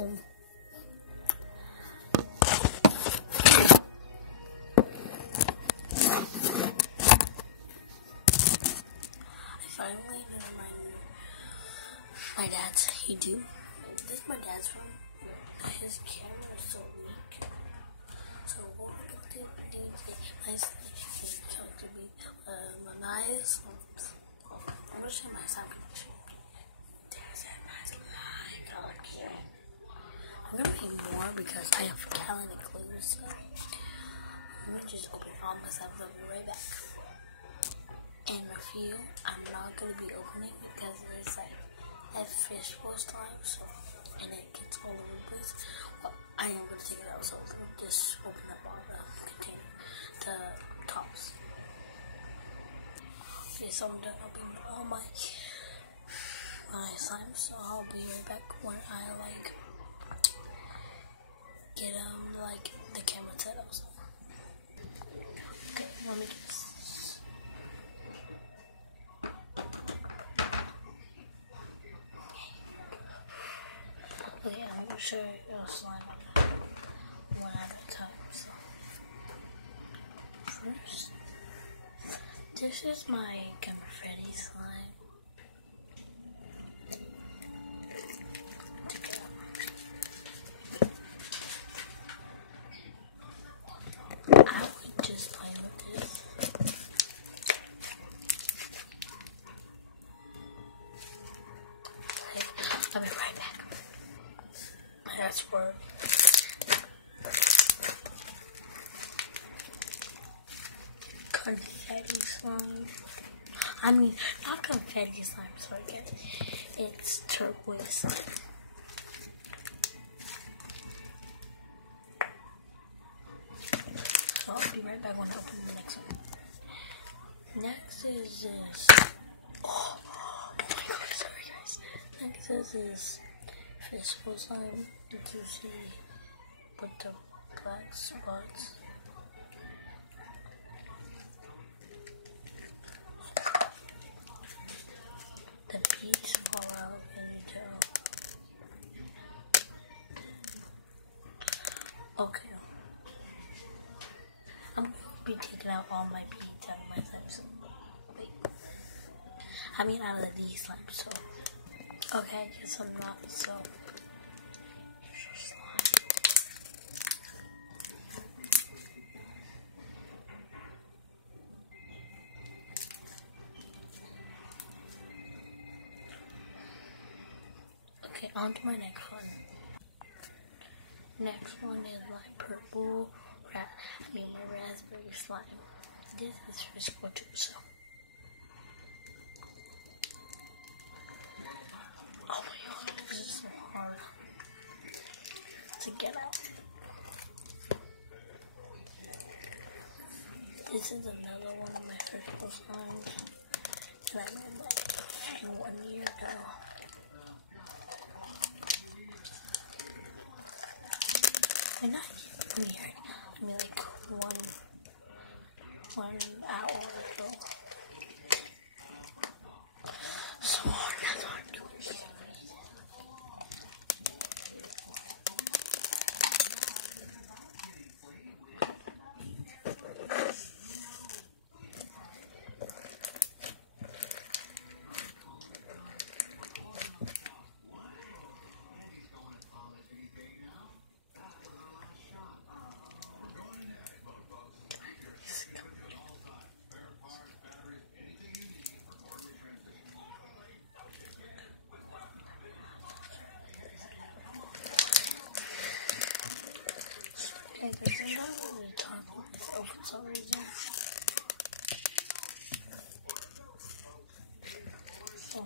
home. I finally know my dad's HeyDo. This is my dad's phone. His camera is so weak. So what we're going to do is talk to me my nice phones. I'm going to show you my sound connection. There's that nice line. I'm going to pay more because I have Callan included, so I'm going to just open all my stuff. I'll be right back. And a few I'm not going to be opening because it's like that fishbowl slime, so, and it gets all over the place. Well, I am going to take it out, so let me just open up all the container, the tops. Okay, so I'm done opening all my slime, so I'll be right back when I get the camera set up. So. Okay, let me just. Okay, I'm gonna show you a slime one at a time. So first, this is my confetti slime. I would just play with this. Okay, I'll be right back. That's for confetti slime. I mean, not confetti slime, sorry guys. It's turquoise slime. So I'll be right back when I open the next one. Next is this. Oh my god, sorry guys. Next is this fishbowl slime that you see with the black spots. The beads fall out and you tell. Okay. I'm going to be taking out all my beads out of my slime. So wait. I mean out of these slimes, so. Okay, I guess I'm not, so. Here's your slime. Okay, on to my next one. Next one is my purple, my raspberry slime. This is fishbowl too, so. Oh my god, this is so hard to get out. This is another one of my fishbowl slimes that I made like 1 year ago. I mean, not a year, I mean like one hour ago. So hard, that's what I'm doing. Okay, this is not really talking for some reason. So,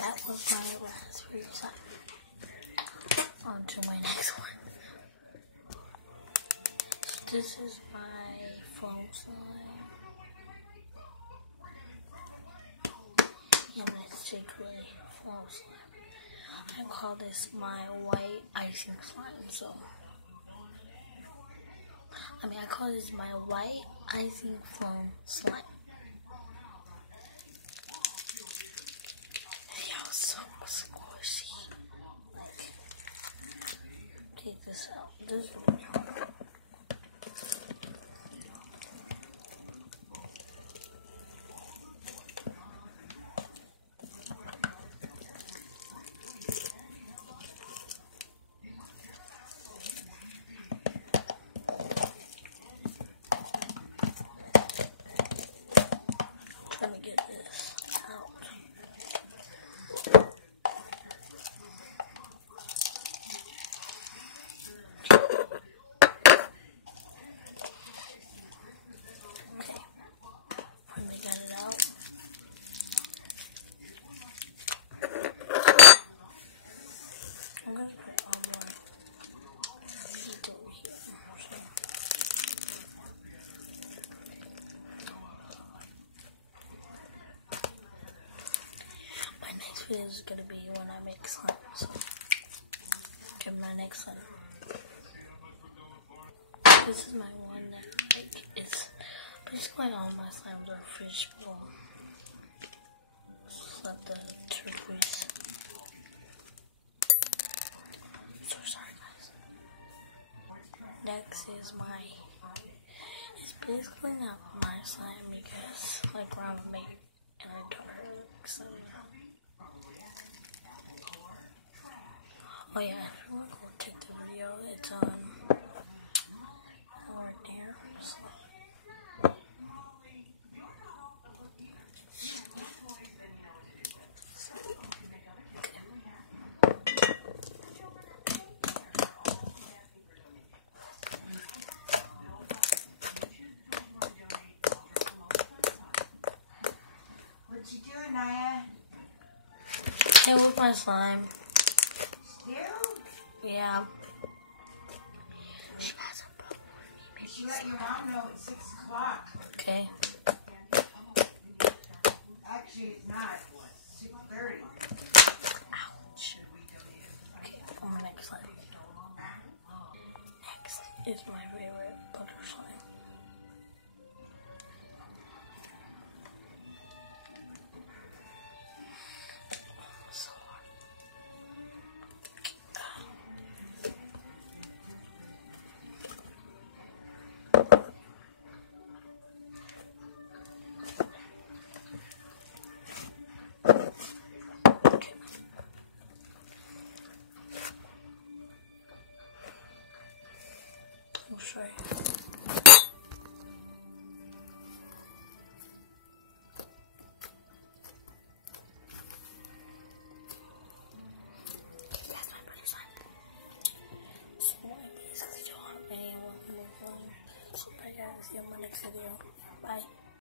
that was my raspberry slime. On to my next one. So this is my foam slime. And it's secretly foam slime. I call this my white icing slime, so. I call this my white icing foam slime. Yeah, so squishy. Like, this video. Trying to get this out. Okay, finally got it out. I'm gonna put it on my feet over here. My next video is gonna be when I make slime. So, okay, my next one. This is my one that like it's basically all my slimes are fish bowl. Just the turquoise. So sorry guys. Next is it's basically not my slime because like around make in a dark slime. Oh yeah, if you want to go check the video, it's on right there. So. What you doing, Naya? And with my slime. Still? Yeah. She has a book. You should let your mom know it's 6 o'clock. Okay. Actually, it's not. It's 6:30. Ouch. Okay, on my next slime. Next is my favorite butter slime. So hard. Okay. I'll show you. That's my pretty slime. So I basically don't have any more slime. So bye guys, see you in my next video. Bye.